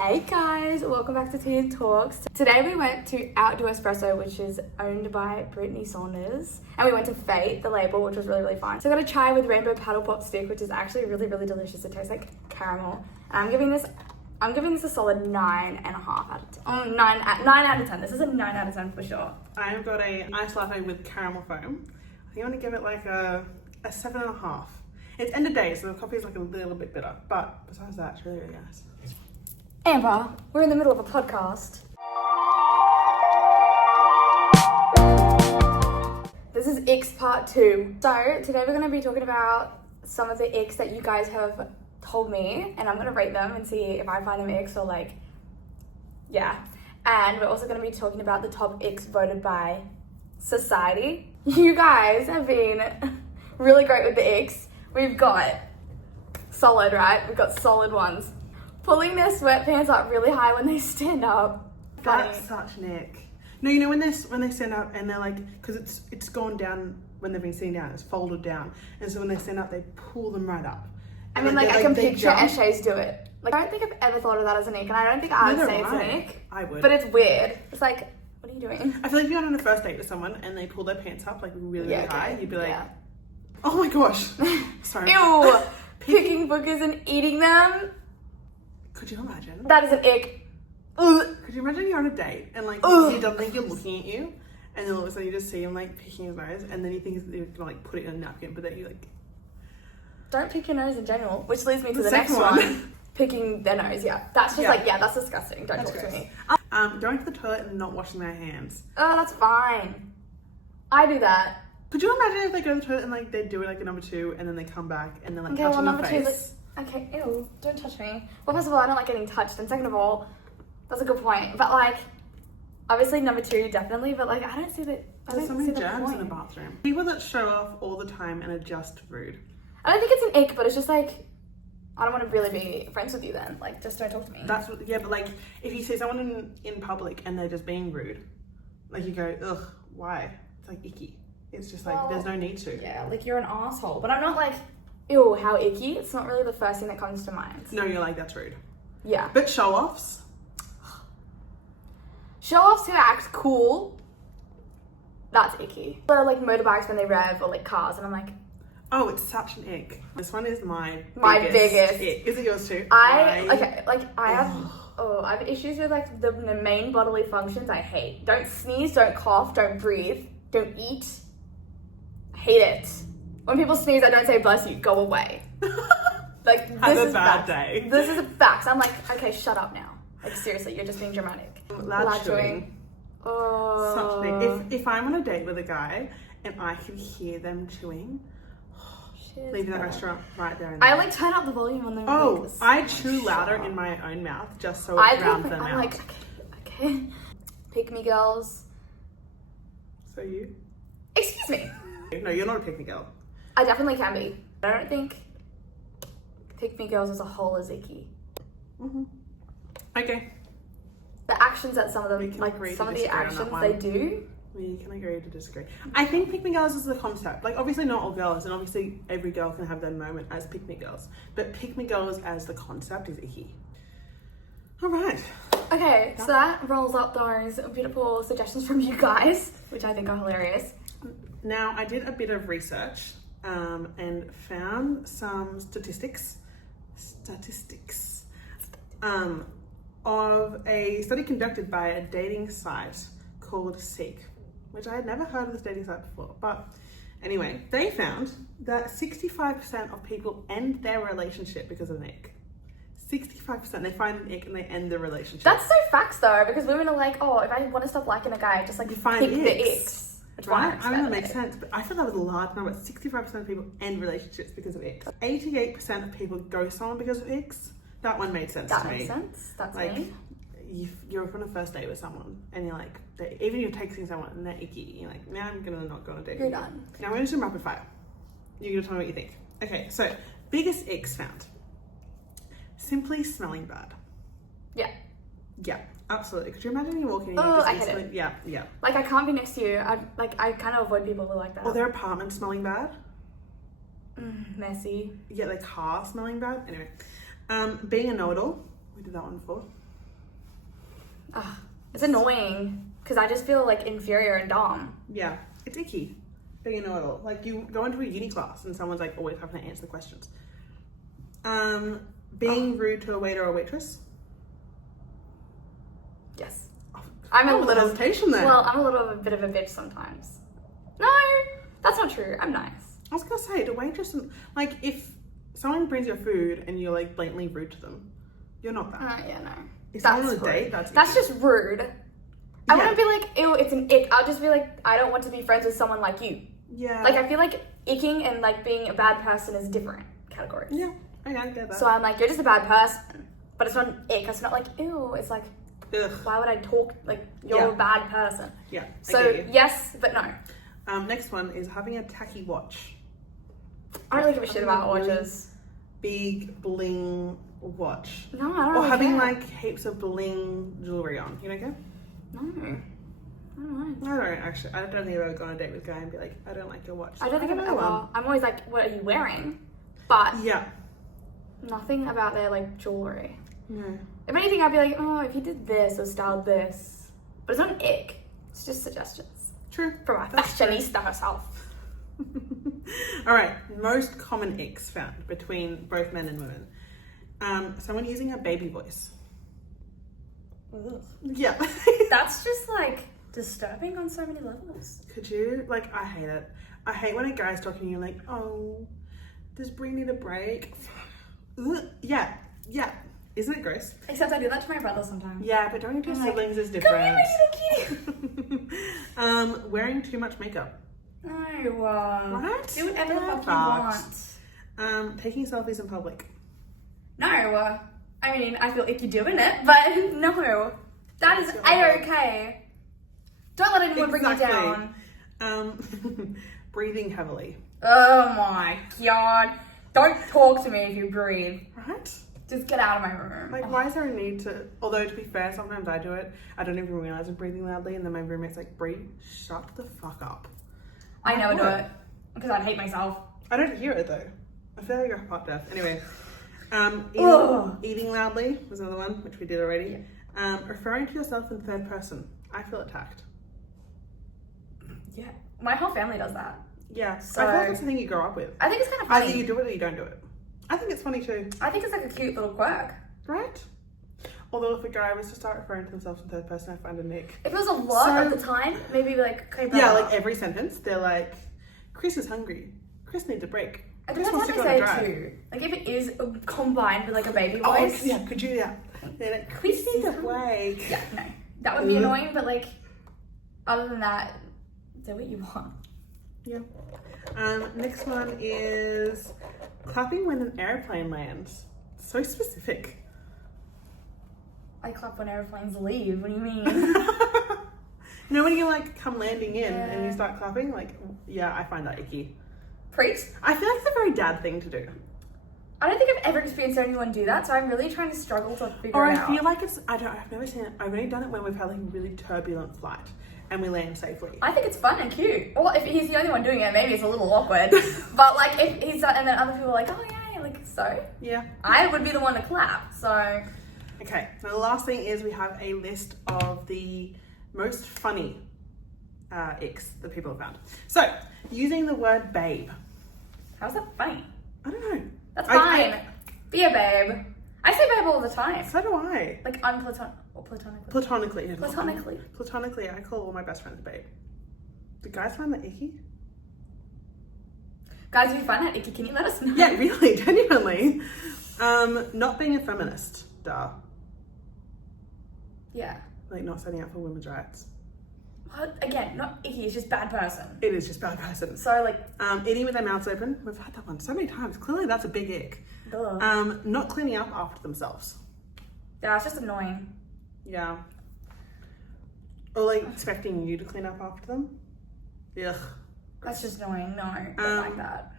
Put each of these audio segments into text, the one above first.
Hey guys, welcome back to Tea and Talks. Today we went to Outdo Espresso, which is owned by Brittany Saunders, and we went to Fate, the label, which was really fun. So I got a chai with rainbow paddle pop stick, which is actually really delicious. It tastes like caramel. And I'm giving this a solid 9.5 out of 10. Oh, 9 out of 10. This is a 9 out of 10 for sure. I've got a iced latte with caramel foam. I think I'm gonna give it like a 7.5. It's end of day, so the coffee is like a little bit bitter, but besides that, it's really nice. Amber, we're in the middle of a podcast. This is Icks Pt.2. So today we're going to be talking about some of the icks that you guys have told me, and I'm going to rate them and see if I find them icks or yeah. And we're also going to be talking about the top icks voted by society. You guys have been really great with the icks. We've got solid, right? We've got solid ones. Pulling their sweatpants up really high when they stand up. That's such an ick. No, you know when they stand up and they're like, because it's gone down when they've been sitting down, it's folded down, and so when they stand up, they pull them right up. I mean, I can picture Eshays do it. Like, I don't think I've ever thought of that as an ick, and I don't think I would say it's an ick. I would. But it's weird. It's like, what are you doing? I feel like if you're on a first date with someone and they pull their pants up like really high, you'd be like, yeah. Oh my gosh. Sorry. Ew. Picking boogers and eating them. Could you imagine? That is an ick. Ugh. Could you imagine you're on a date and like you don't think you're looking at you, and then all of a sudden you just see him like picking his nose, and then you think you're gonna like put it in a napkin, but then you like don't pick your nose in general, which leads me to the next one. Picking their nose, yeah. That's just that's disgusting. Don't talk to me. Going to the toilet and not washing their hands. Oh, that's fine. I do that. Could you imagine if they go to the toilet and like they do it like a number 2 and then they come back and then like touching their face? Okay, ew, don't touch me. Well, first of all, I don't like getting touched, and second of all, that's a good point. But like, obviously number 2, definitely, but like, I don't see that. There's so many germs in the bathroom. People that show off all the time and are just rude. I don't think it's an ick, but it's just like, I don't want to really be friends with you then. Like, just don't talk to me. That's what, yeah, but like, if you see someone in public and they're just being rude, like you go, ugh, why? It's like icky. It's just like, there's no need to. Yeah, like you're an asshole, but I'm not like, ew, how icky. It's not really the first thing that comes to mind. No, you're like, that's rude. Yeah. But show-offs? Show-offs who act cool, that's icky. So like motorbikes when they rev, or like cars, and I'm like, oh, it's such an ick. This one is my biggest ick. Is it yours too? I have issues with like the main bodily functions I hate. Don't sneeze, don't cough, don't breathe, don't eat. Hate it. When people sneeze, I don't say bless you, go away. Like, this Have is a bad facts. day. This is facts. I'm like, okay, shut up now. Like, seriously, you're just being dramatic. Loud chewing. Oh. Such an ick. If I'm on a date with a guy and I can hear them chewing, leaving that restaurant right there and there. I like turn up the volume on them. Oh, like, I chew louder in my own mouth just so it drowns them out. I'm like, okay. Pick me girls. So you? Excuse me. No, you're not a pick me girl. I definitely can be. I don't think pick me girls as a whole is icky. Okay. The actions that some of them, like some of the actions they do. We can agree to disagree. I think pick me girls is the concept. Like, obviously not all girls, and obviously every girl can have their moment as pick me girls. But pick me girls as the concept is icky. All right. Okay, so that rolls up those beautiful suggestions from you guys, which I think are hilarious. Now, I did a bit of research and found some statistics of a study conducted by a dating site called Seek, which I had never heard of this dating site before. But anyway, they found that 65% of people end their relationship because of an ick. 65%. They find an ick and they end the relationship. That's so facts though, because women are like, oh, if I want to stop liking a guy, just like pick the icks. Right? I mean, that makes sense, but I thought that was a large number. 65% of people end relationships because of icks. 88% of people ghost someone because of icks. That one made sense to me. That makes sense. That's like, me. You're on a first date with someone and you're like, even you're texting someone and they're icky, you're like, now I'm gonna not go on a date. You're done. Now we're gonna do some rapid fire. You're gonna tell me what you think. Okay, so biggest icks found. Simply smelling bad. Yeah. Yeah, absolutely. Could you imagine you walking in? Oh, I hate it. Yeah, yeah. Like, I can't be next to you. I kind of avoid people who are like that. Or their apartment smelling bad. Messy. Yeah, their car smelling bad. Anyway, being a know-it-all. We did that one before. It's annoying because I just feel like inferior and dumb. Yeah, it's icky. Being a know-it-all. Like, you go into a uni class and someone's like always having to answer the questions. Being rude to a waiter or waitress. Yes. I'm a little hesitation there. Well, I'm a little bit of a bitch sometimes. No, that's not true. I'm nice. I was gonna say, the waitress, like, if someone brings your food and you're like blatantly rude to them, you're not that. Yeah, no. If someone on a date, that's just rude. I wouldn't be like, ew, it's an ick. I'll just be like, I don't want to be friends with someone like you. Yeah. Like, I feel like icking and like being a bad person is different categories. Yeah, I get that. So I'm like, you're just a bad person. But it's not an ick. It's not like, ew. It's like, ugh. Why would I talk like you're a bad person? Yeah. So yes, but no. Next one is having a tacky watch. I don't really give a shit about watches. Big bling watch. No, I don't. Or really having care. like heaps of bling jewelry on. You don't care? No. I don't know. I don't actually. I don't think I've ever gone on a date with a guy and be like, I don't like your watch. I don't think I've know ever. one. I'm always like, what are you wearing? But Yeah. nothing about their like jewelry. No. If anything, I'd be like, oh, if you did this or styled this. But it's not an ick. It's just suggestions. True. From my fashionista herself. All right. Most common icks found between both men and women. Someone using a baby voice. Ugh. Yeah. That's just like disturbing on so many levels. Could you? Like, I hate it. I hate when a guy's talking to you like, oh, does Brie need a break? Ugh. Yeah. Yeah. Isn't it gross? Except I do that to my brother sometimes. Yeah, but doing it to your I'm like, siblings is Come different. here, my little kitty. Wearing too much makeup. No. Right? Do whatever the fuck you want. Taking selfies in public. No. I mean, I feel icky doing it, but no. That is A-okay. Don't let anyone bring you down. Breathing heavily. Oh my god. Don't talk to me if you breathe. Right? Just get out of my room. Like, why is there a need to... Although, to be fair, sometimes I do it. I don't even realise I'm breathing loudly, and then my roommate's like, Brie, shut the fuck up. I never do it. Because I'd hate myself. I don't hear it, though. I feel like you're part deaf. Anyway. Eating loudly was another one, which we did already. Yeah. Referring to yourself in third person. I feel attacked. Yeah. My whole family does that. Yeah. So, I feel like that's the thing you grow up with. I think it's kind of funny. Either you do it or you don't do it. I think it's funny too. I think it's like a cute little quirk. Right? Although if a guy was to start referring to themselves in third person, I find a nick. If it was a lot at the time, maybe like, okay, yeah, like every sentence, they're like, Chris is hungry. Chris needs a break. I Chris think wants that's to what go I on a say drive. too. Like if it is combined with like a baby voice. Oh, yeah, could you, yeah. They're like, Chris needs a break. Yeah, no. That would be annoying, but like, other than that, do what you want. Yeah. Next one is clapping when an airplane lands. So specific. I clap when airplanes leave. What do you mean? You know when you like come landing in and you start clapping? Like, yeah, I find that icky. Preach. I feel like it's a very dad thing to do. I don't think I've ever experienced anyone do that, so I'm really trying to struggle to figure it out. Or I feel like it's, I've never seen it. I've only done it when we've had like a really turbulent flight and we land safely. I think it's fun and cute. Or if he's the only one doing it, maybe it's a little awkward. But like if he's, and then other people are like, oh yeah, like so. Yeah. I would be the one to clap, so. Okay, now the last thing is we have a list of the most funny icks that people have found. So, using the word babe. How's that funny? I don't know. That's fine. Be a babe. I say babe all the time. So do I. Like platonically. Platonically. Platonically. Platonically, I call all my best friends babe. Do guys find that icky? Guys, if you find that icky, can you let us know? Yeah, really, genuinely. Not being a feminist, duh. Yeah. Like not standing up for women's rights. Well, again, not icky, it's just bad person. It is just bad person. So like, eating with their mouths open. We've had that one so many times. Clearly that's a big ick. duh. Not cleaning up after themselves. Yeah, it's just annoying. Yeah. Or like expecting you to clean up after them. Ugh. That's just annoying. No, don't like that.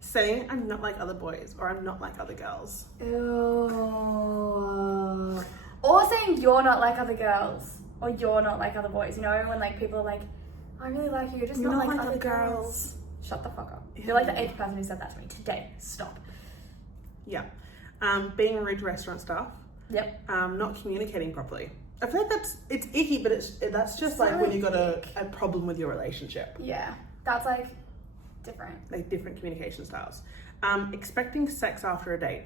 Saying I'm not like other boys or I'm not like other girls. Ew. Or saying you're not like other girls. Or you're not like other boys. You know, when like people are like, I really like you, you're just You're not like other girls. Shut the fuck up. Yeah. You're like the 8th person who said that to me today. Stop. Yeah. Being rude to restaurant staff. Yep. Not communicating properly. I feel like it's icky, but that's just like when you got a problem with your relationship. Yeah, that's like different. Like different communication styles. Expecting sex after a date.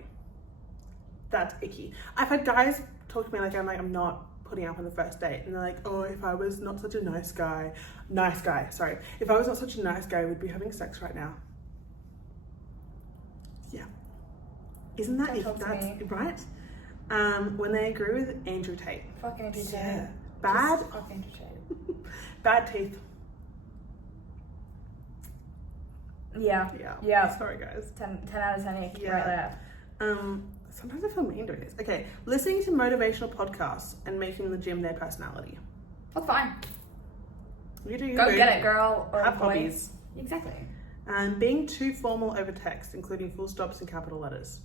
That's icky. I've had guys talk to me like I'm not putting up on the first date, and they're like, oh, if I was not such a nice guy, if I was not such a nice guy, we'd be having sex right now. Yeah. Isn't that icky? That's right? When they agree with Andrew Tate. Fuck Andrew Tate. Yeah. Bad. Fuck Andrew Tate. Bad teeth. Yeah. Yeah. Sorry, guys. 10 out of 10 ick right there. Sometimes I feel mean doing this. Okay. Listening to motivational podcasts and making the gym their personality. That's fine. You do you. Go get it, girl. Or have boy. hobbies. Exactly. Being too formal over text, including full stops and capital letters.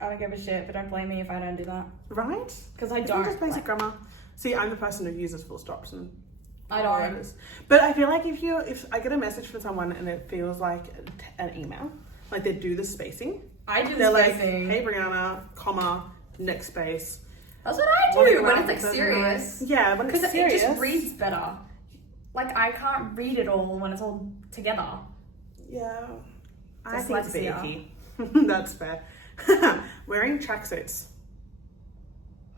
I don't give a shit, but don't blame me if I don't do that. Right? Because I It's don't. not just basic grammar. See, I'm the person who uses full stops and I capital don't. letters. But I feel like if I get a message from someone and it feels like an email, like they do the spacing. I do the They're like, spacing. hey Brianna, comma, next space. That's what I do when it's like serious. Yeah, when it's Because serious. it just reads better. Like I can't read it all when it's all together. Yeah. I think it's a bit Dyslexia. icky. That's fair. Wearing tracksuits.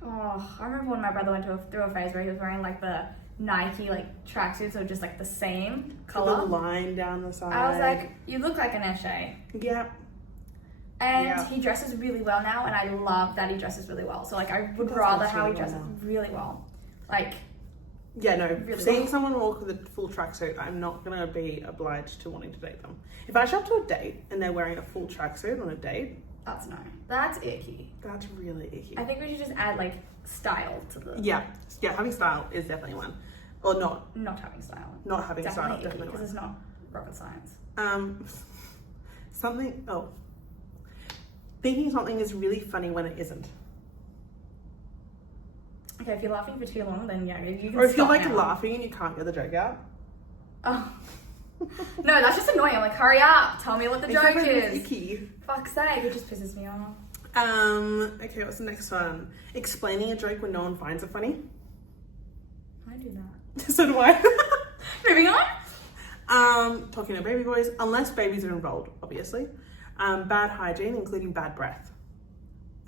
Oh, I remember when my brother went through a phase where he was wearing like the Nike like tracksuits, so just like the same The color. line down the side. I was like, you look like an Eshe. Yeah. And Yeah. he dresses really well now, and I love that he dresses really well. So like, I would does rather dress how he really well dresses now. really well. Like, Yeah, no. Really Seeing well. someone walk with a full tracksuit, I'm not gonna be obliged to wanting to date them. If I show up to a date and they're wearing a full tracksuit on a date, that's no. That's icky. that's really icky. I think we should just add like style to the Yeah, having style is definitely one. Or not not having style. not having style, Definitely definitely because one. it's not rocket science. Thinking something is really funny when it isn't. Okay, if you're laughing for too long, then yeah, you can Or if you're stop like now. laughing and you can't get the joke out. Oh. No, that's just annoying. I'm like, hurry up, tell me what the It's joke really is. icky. Fuck's sake, it just pisses me off. Okay, what's the next one? Explaining a joke when no one finds it funny. I do that. So do I. Moving on. Talking to baby boys, unless babies are involved, obviously. Bad hygiene, including bad breath.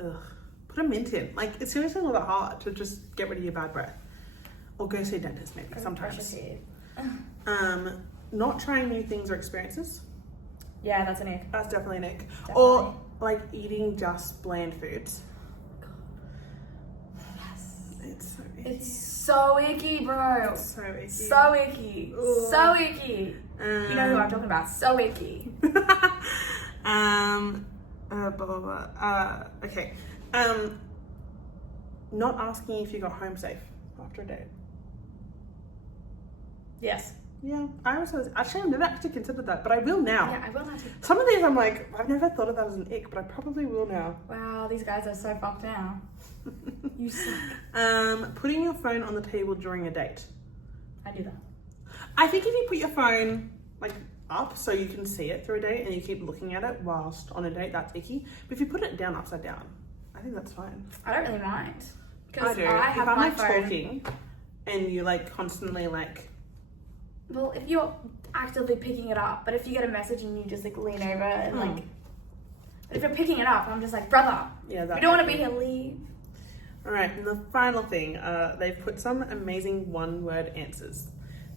Ugh. Put a mint in. Like, it's seriously not that hard to just get rid of your bad breath. Or go see a dentist, maybe, sometimes. Not trying new things or experiences. Yeah, that's an ick. That's definitely an ick. Definitely. Or, like, eating just bland foods. Yes. It's so icky. It's so icky, bro. So icky. So icky. Ugh. So icky. You know who I'm talking about. So icky. Blah, blah, blah. Okay. Not asking if you got home safe after a date. Yes. Yeah, I was actually I've never actually considered that, but I will now. Yeah, I will not. Some of these I'm like, I've never thought of that as an ick, but I probably will now. Wow, these guys are so fucked now. You suck. Putting your phone on the table during a date. I do that. I think if you put your phone like up so you can see it through a date and you keep looking at it whilst on a date, that's icky. But if you put it down upside down, I think that's fine. I don't really mind. I Because do. I have if I'm my like phone. talking and you like constantly like, Well, if you're actively picking it up, but if you get a message and you just like lean over and like, but if you're picking it up, I'm just like, brother, yeah, if that. you don't want to be here, leave. All right, and the final thing, they've put some amazing one-word answers.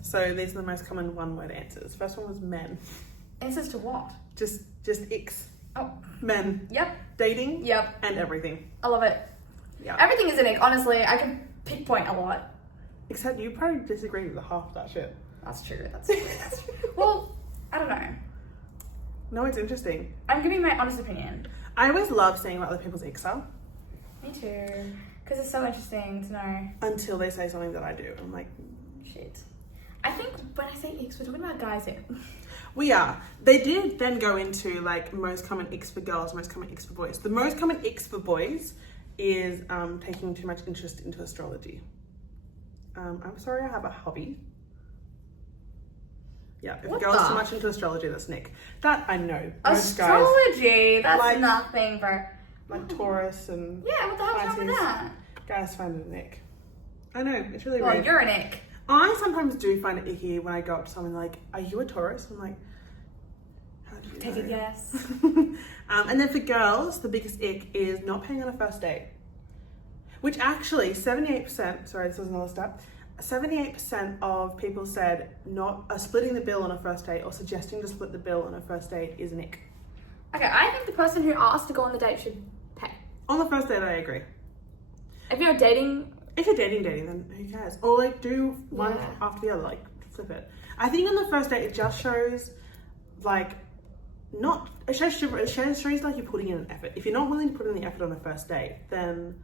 So these are the most common one-word answers. First one was men. Answers to what? Just icks. Oh, Men. yep, Dating. yep. And everything. I love it. Yeah. Everything is an ick. Honestly, I can pinpoint a lot. Except you probably disagree with half of that shit. That's true. That's true. That's true. Well, I don't know. No, it's interesting. I'm giving my honest opinion. I always love seeing what other people's icks are Me too. Because it's so interesting to know. until they say something that I do. I'm like, Shit. I think when I say icks, we're talking about guys here. we are. They did then go into like most common icks for girls, most common icks for boys. The most common icks for boys is taking too much interest into astrology. I'm sorry, I have a hobby. Yeah, if What a girl's the? too much into astrology, that's Nick. That I know. Most guys, Astrology? That's Like- nothing, bro. like Taurus and Yeah, what the hell's wrong with Pisces. that? Guys find it Nick. I know, it's really Well, weird. you're an ick. I sometimes do find it icky when I go up to someone like, are you a Taurus? I'm like, how do you Take know? a guess. And then for girls, the biggest ick is not paying on a first date. Which actually, 78%, sorry, this was another stat, 78% of people said not splitting the bill on a first date or suggesting to split the bill on a first date is an ick. Okay, I think the person who asked to go on the date should pay. On the first date, I agree. If you're dating, If you're dating, then who cares? Or like do one Yeah. after the other, like flip it. I think on the first date, it just shows like, it shows like you're putting in an effort. If you're not willing to put in the effort on the first date, then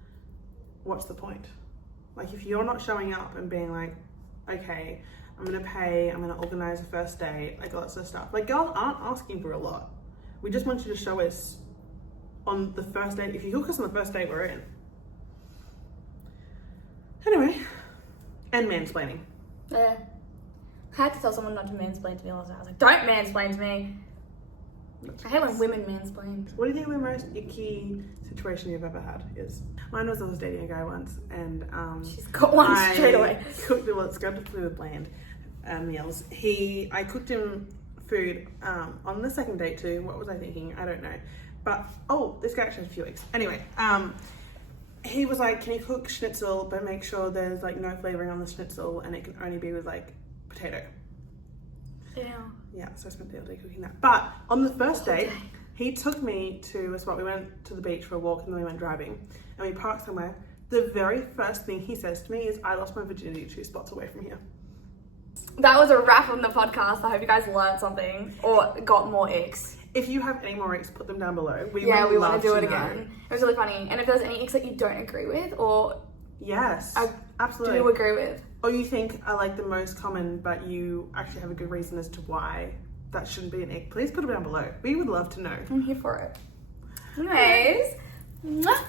what's the point? Like if you're not showing up and being like, okay, I'm gonna pay, I'm gonna organize a first date, like all that sort of stuff. Like girls aren't asking for a lot. We just want you to show us on the first date. If you hook us on the first date, we're in. Anyway, and mansplaining. I had to tell someone not to mansplain to me last night. I was like, don't mansplain to me. I hate when women mansplain. What do you think the most icky situation you've ever had is? Mine was I was dating a guy once, and She's got one straight away. Cooked, well, it's got to do with bland meals. I cooked him food on the second date too. What was I thinking? I don't know. But this guy actually has a few weeks. Anyway, he was like, can you cook schnitzel, but make sure there's like no flavoring on the schnitzel, and it can only be with like potato. Yeah. Yeah, so I spent the whole day cooking that. But on the first date, he took me to a spot. We went to the beach for a walk and then we went driving. And we parked somewhere. The very first thing he says to me is, I lost my virginity 2 spots away from here. That was a wrap on the podcast. I hope you guys learned something or got more icks. If you have any more icks, put them down below. We want to do it know. again. It was really funny. And if there's any icks that you don't agree with or Yes, I absolutely. do agree with. Or you think are like the most common, but you actually have a good reason as to why that shouldn't be an ick, please put it down below. We would love to know. I'm here for it. Anyways, mwah.